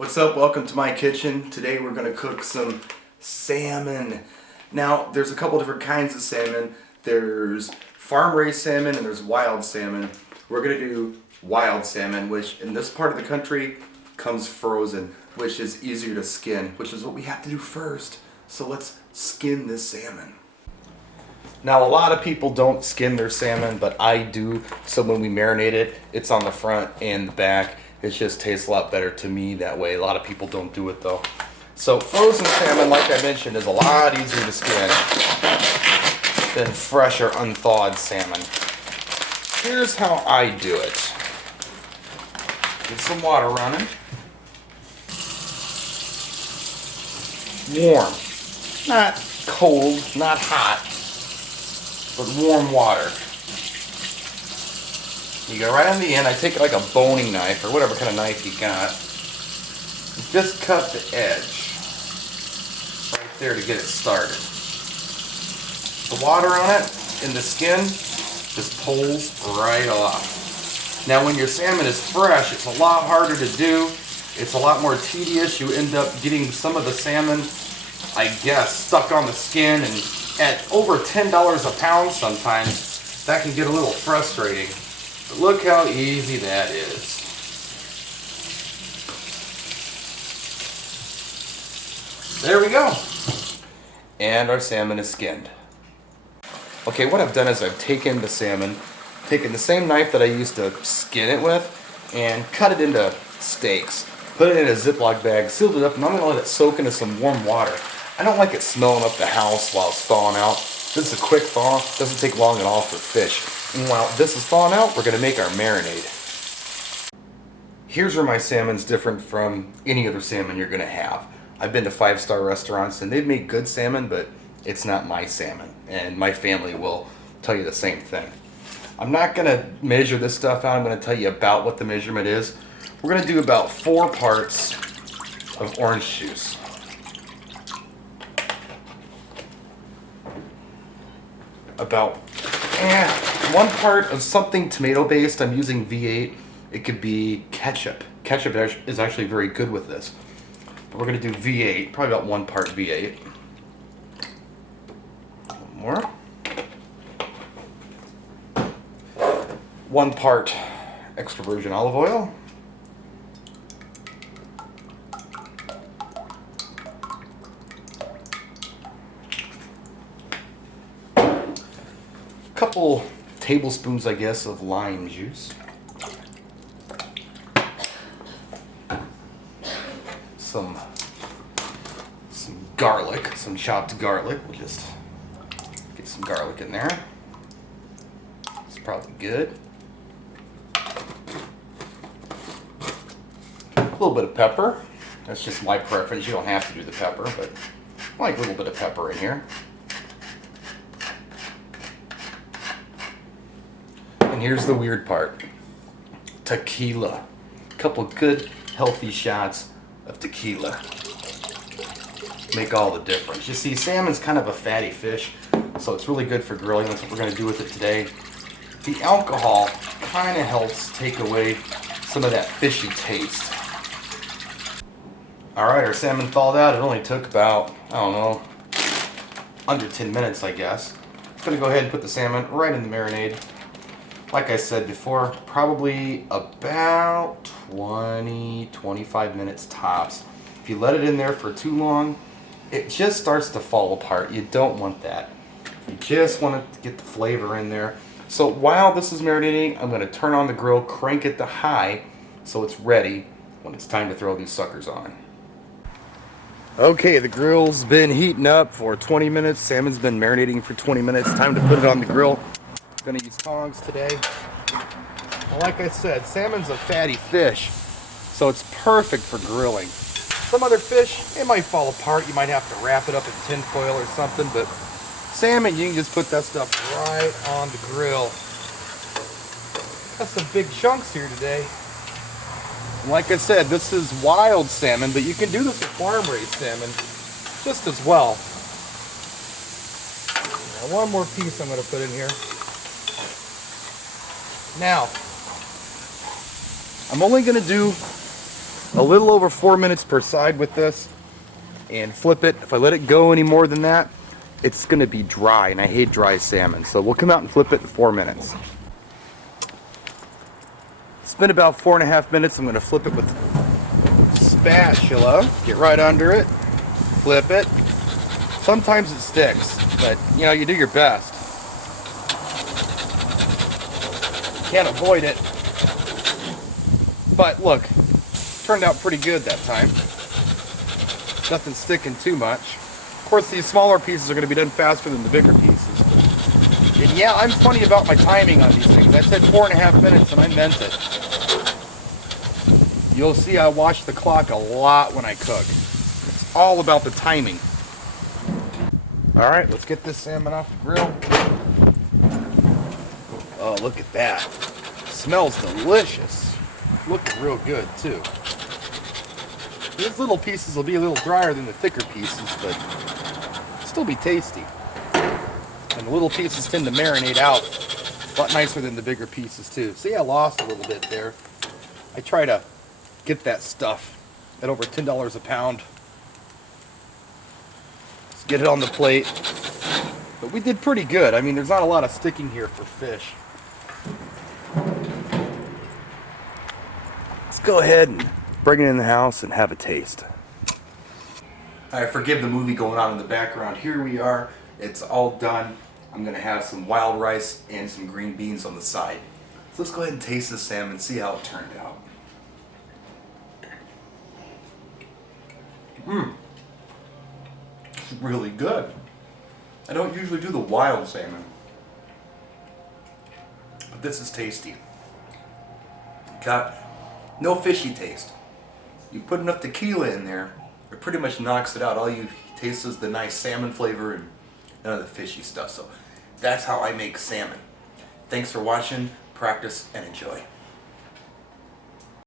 What's up? Welcome to my kitchen. Today we're going to cook some salmon. Now, there's a couple different kinds of salmon. There's farm-raised salmon and there's wild salmon. We're going to do wild salmon, which in this part of the country comes frozen, which is easier to skin, which is what we have to do first. So let's skin this salmon. Now, a lot of people don't skin their salmon, but I do. So when we marinate it, it's on the front and the back. It just tastes a lot better to me that way. A lot of people don't do it though. So frozen salmon, like I mentioned, is a lot easier to skin than fresh or unthawed salmon. Here's how I do it. Get some water running. Warm. Not cold, not hot, but warm water. You go right on the end. I take it like a boning knife or whatever kind of knife you got. Just cut the edge right there to get it started. The water on it in the skin just pulls right off. Now when your salmon is fresh, it's a lot harder to do. It's a lot more tedious. You end up getting some of the salmon, I guess, stuck on the skin, and at over $10 a pound sometimes, that can get a little frustrating. But look how easy that is. There we go. And our salmon is skinned. Okay, what I've done is I've taken the salmon, taken the same knife that I used to skin it with, and cut it into steaks. Put it in a Ziploc bag, sealed it up, and I'm going to let it soak into some warm water. I don't like it smelling up the house while it's thawing out. This is a quick thaw. It doesn't take long at all for fish. And while this is thawing out, we're going to make our marinade. Here's where my salmon's different from any other salmon you're going to have. I've been to 5-star restaurants and they've made good salmon, but it's not my salmon. And my family will tell you the same thing. I'm not going to measure this stuff out. I'm going to tell you about what the measurement is. We're going to do about 4 parts of orange juice. About 1 part of something tomato based. I'm using V8. It could be ketchup. Ketchup is actually very good with this. But we're going to do V8, probably about 1 part V8. One more. 1 part extra virgin olive oil. Couple tablespoons, I guess, of lime juice. Some garlic, some chopped garlic. We'll just get some garlic in there. It's probably good. A little bit of pepper. That's just my preference. You don't have to do the pepper, but I like a little bit of pepper in here. And here's the weird part. Tequila. A couple good, healthy shots of tequila make all the difference. You see, salmon's kind of a fatty fish, so it's really good for grilling. That's what we're going to do with it today. The alcohol kind of helps take away some of that fishy taste. Alright, our salmon thawed out. It only took about, I don't know, under 10 minutes, I guess. I'm going to go ahead and put the salmon right in the marinade. Like I said before, probably about 20-25 minutes tops. If you let it in there for too long, it just starts to fall apart. You don't want that. You just want to get the flavor in there. So while this is marinating, I'm going to turn on the grill, crank it to high so it's ready when it's time to throw these suckers on. Okay, the grill's been heating up for 20 minutes. Salmon's been marinating for 20 minutes. Time to put it on the grill. I'm gonna use tongs today. Well, like I said, salmon's a fatty fish, so it's perfect for grilling. Some other fish, it might fall apart. You might have to wrap it up in tin foil or something, but salmon, you can just put that stuff right on the grill. Got some big chunks here today. And like I said, this is wild salmon, but you can do this with farm-raised salmon just as well. Now, 1 more piece I'm gonna put in here. Now, I'm only going to do a little over 4 minutes per side with this, and flip it. If I let it go any more than that, it's gonna be dry, and I hate dry salmon. So we'll come out and flip it in 4 minutes. It's been about 4.5 minutes. I'm gonna flip it with a spatula. Get right under it, flip it. Sometimes it sticks, but you know, you do your best. Can't avoid it. But look, turned out pretty good that time. Nothing sticking too much. Of course, these smaller pieces are going to be done faster than the bigger pieces. And yeah, I'm funny about my timing on these things. I said 4.5 minutes and I meant it. You'll see I watch the clock a lot when I cook. It's all about the timing. Alright, let's get this salmon off the grill. Oh, look at that. Smells delicious. Looking real good, too. These little pieces will be a little drier than the thicker pieces, but still be tasty. And the little pieces tend to marinate out a lot nicer than the bigger pieces, too. See, I lost a little bit there. I try to get that stuff at over $10 a pound. Let's get it on the plate. But we did pretty good. I mean, there's not a lot of sticking here for fish. Let's go ahead and bring it in the house and have a taste. All right, forgive the movie going on in the background. Here we are. It's all done. I'm gonna have some wild rice and some green beans on the side. So let's go ahead and taste this salmon, see how it turned out. It's really good. I don't usually do the wild salmon, but this is tasty. Got no fishy taste. You put enough tequila in there, it pretty much knocks it out. All you taste is the nice salmon flavor and none of the fishy stuff. So that's how I make salmon. Thanks for watching, practice, and enjoy.